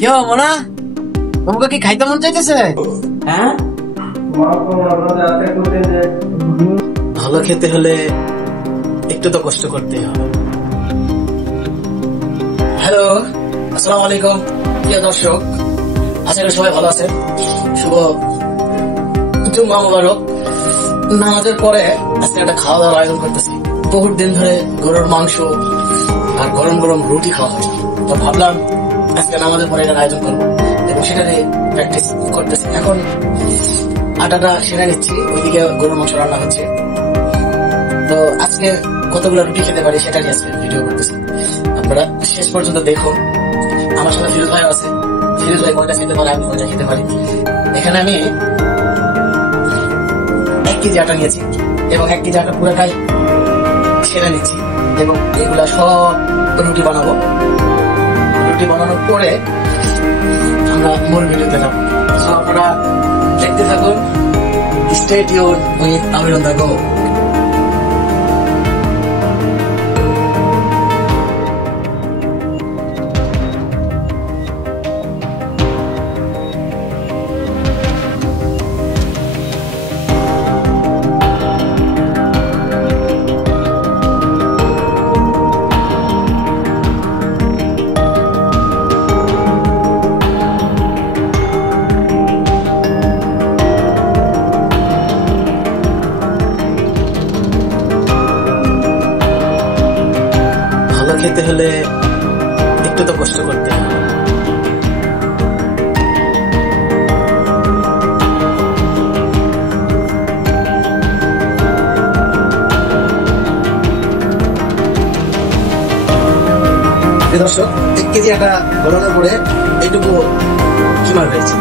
কেউ মোনা তোমাকে কি খাইতে মন চাইতেছে? হ্যাঁ, ভালো খেতে হলে একটু তো কষ্ট করতে হবে। হ্যালো, আসসালামু আলাইকুম প্রিয় দর্শক, আশা করি সবাই ভালো আছেন। শুভ জুম্মা মুবারক। নামাজের পরে আজকে একটা খাওয়া দাওয়ার আয়োজন করতেছি। বহুত দিন ধরে গরুর মাংস আর গরম গরম রুটি খাওয়া হয়, তো ভাবলাম আজকে নামাজের পরে এটার আয়োজন করবো এবং সেটা নিয়ে প্র্যাকটিস করতেছি। এখন আটাটা সেরে নিচ্ছি, ওইদিকে গরুর মাংস রান্না হচ্ছে। তো আজকে কতগুলো রুটি খেতে পারি সেটা নিয়ে আজকে ভিডিও করতেছি। আপনারা শেষ পর্যন্ত দেখুন। আমার সাথে ফিরোজ ভাই আছে। ফিরোজ ভাই কয়টা খেতে পারে, আমি কয়টা খেতে পারি। এখানে আমি 1 কেজি আটা নিয়েছি এবং 1 কেজি আটা পুরোটাই সেরে নিচ্ছি এবং এগুলা সব রুটি বানাবো। রুটি বানানোর পরে আমরা মূল ভিডিওতে যাবো। আপনারা দেখতে থাকুন। Stay tune with Amir on the go. খেতে হলে একটু তো কষ্ট করতে হবে। দর্শক, 1 কেজি আটা গলানোর পরে এইটুকু কিমার হয়েছে।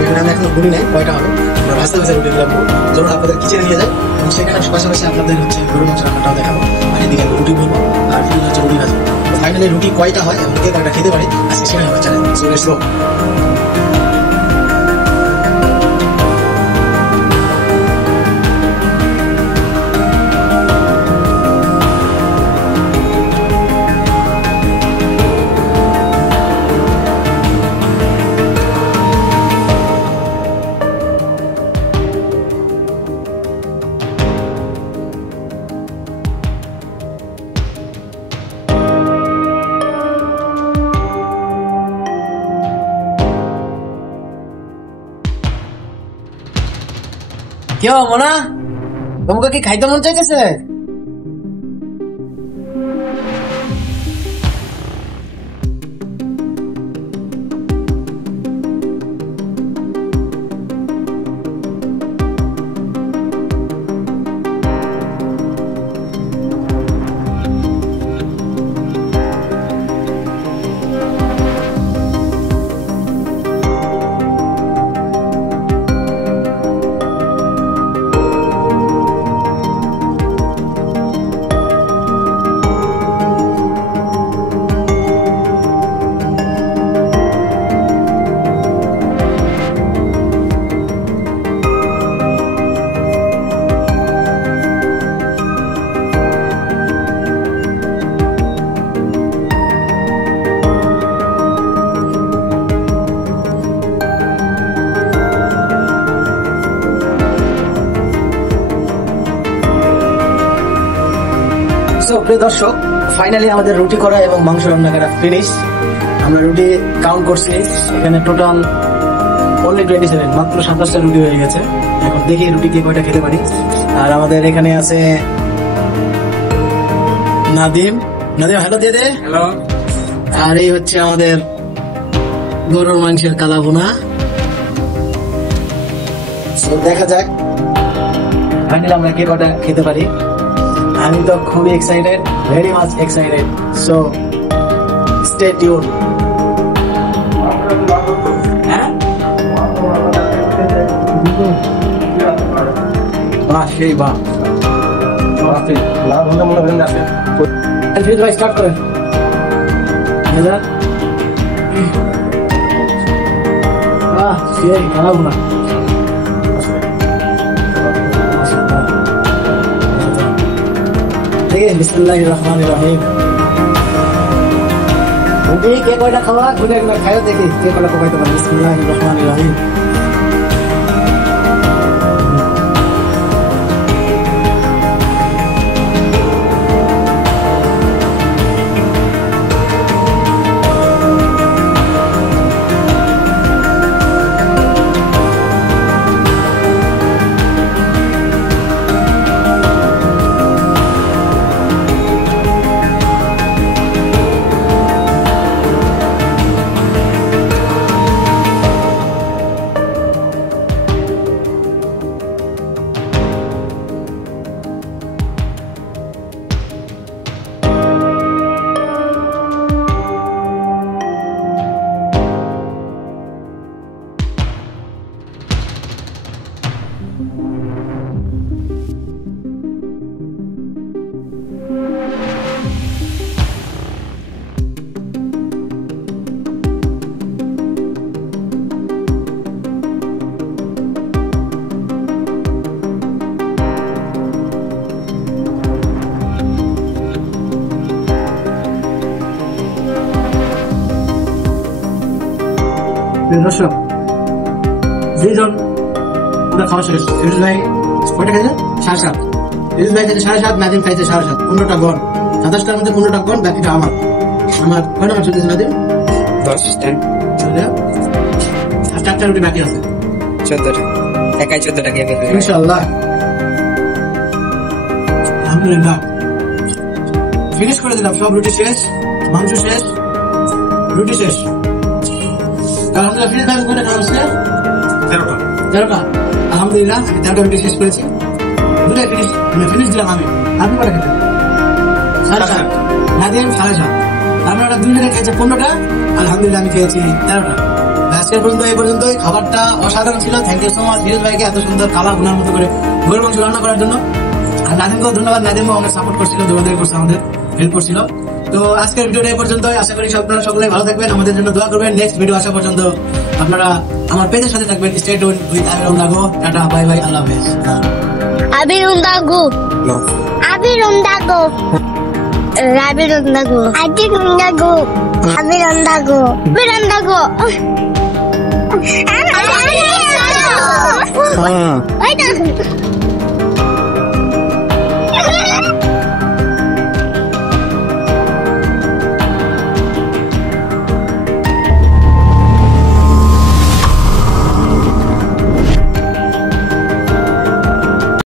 এখানে আমি এখনো গুনি নাই কয়টা হবে। আমরা ভাজতে ভাজতে রুটি দিলাম, ধরুন আপনাদের কিচেনে নিয়ে যায় এবং সেখানে পাশাপাশি আপনাদের হচ্ছে গরু মাংস রান্নাটাও দেখাবো। আর এদিকে রুটি ভরবো আর ফিরোজ হচ্ছে রুটি ভাজবো। ফাইনালি রুটি কয়টা হয় এবং কে কয়টা খেতে পারে আজকে সেখানে হবে চ্যালেঞ্জ। So let's go. কেউ মোনা তোমাকে কি খাইতে মন চাইতেছে? প্রিয় দর্শক, ফাইনালি আমাদের রুটি করা এবং মাংস রান্না করা ফিনিশ। আমরা রুটি কাউন্ট করছি, এখানে টোটাল অনলি 27, মাত্র 27টা রুটি হয়ে গেছে। এখন দেখি রুটি কে কয়টা খেতে পারি। আর আমাদের এখানে আছে নাদিম। নাদিম হ্যালো দিয়ে দে। হ্যালো। আর এই হচ্ছে আমাদের গরুর মাংসের কালা ভুনা। দেখা যাক ফাইনালি আমরা কে কয়টা খেতে পারি। আমি তো খুবই excited, very much excited. So stay tune. বাহ, সেই বাহ, ভাই স্টার্ট করেন। বাহ, সেই খারাপ না। বিসমিল্লাহির রহমানির রহিম। দেখি কে কয়টা খাওয়া ঘুরে একবার খাইও দেখি কে কয়টা খাইতে পারে। বিসমিল্লাহির রহমানির রহিম। দর্শক দুইজন ওদের খাওয়া শেষ। ফিরোজ ভাই কয়টা খাইছে? 7.5। ফিরোজ ভাই খাইছে 7.5, নাদিম খাইছে 7.5। 15টা গন, 27টার মধ্যে 15টা গন, বাকিটা আমার। কয় নাম্বার চলতেছে নাদিম? 10 আর 4টা রুটি বাকি আছে। 14টা একাই 14টা খেয়ে ফেলবে ইনশাআল্লাহ। আলহামদুলিল্লাহ ফিনিশ করে দিলাম। সব রুটি শেষ, মাংস শেষ, রুটি শেষ। আলহামদুলিল্লাহ ফিনিশ ভাই কয়টা খাওয়া হচ্ছে? 13টা। আলহামদুলিল্লাহ আমি 13টা রুটি শেষ করেছি। দুটাই ফিনিশ দিলাম আমি। আপনি কয়টা খেতেন? 7.5। নাদিম 7.5। আপনারা 2 জনে খেয়েছে 15টা, আলহামদুলিল্লাহ আমি খেয়েছি 13টা। আজকের পর্যন্ত এই পর্যন্তই। খাবারটা অসাধারণ ছিল। Thank you so much Firoz ভাইকে এত সুন্দর কালা গুনার মতো করে গরুর মাংস রান্না করার জন্য। আর নাদিমকেও ধন্যবাদ। নাদিমও অনেক সাপোর্ট করছিল, দৌড়াদৌড়ি করছে, আমাদের হেল্প করছিল। তো আজকের ভিডিওটা এই পর্যন্তই। আশা করি আপনারা সকলে ভালো থাকবেন, আমাদের জন্য দোয়া করবেন। নেক্সট ভিডিও আসা পর্যন্ত আপনারা আমার পেজের সাথে থাকবেন। Stay tuned with Abir on the go. Tata, bye bye, আল্লাহ হাফেজ। Abir on the go. Abir on the go. Abir on the go. Abir on the go. Abir on the go. Abir on the go. Wait a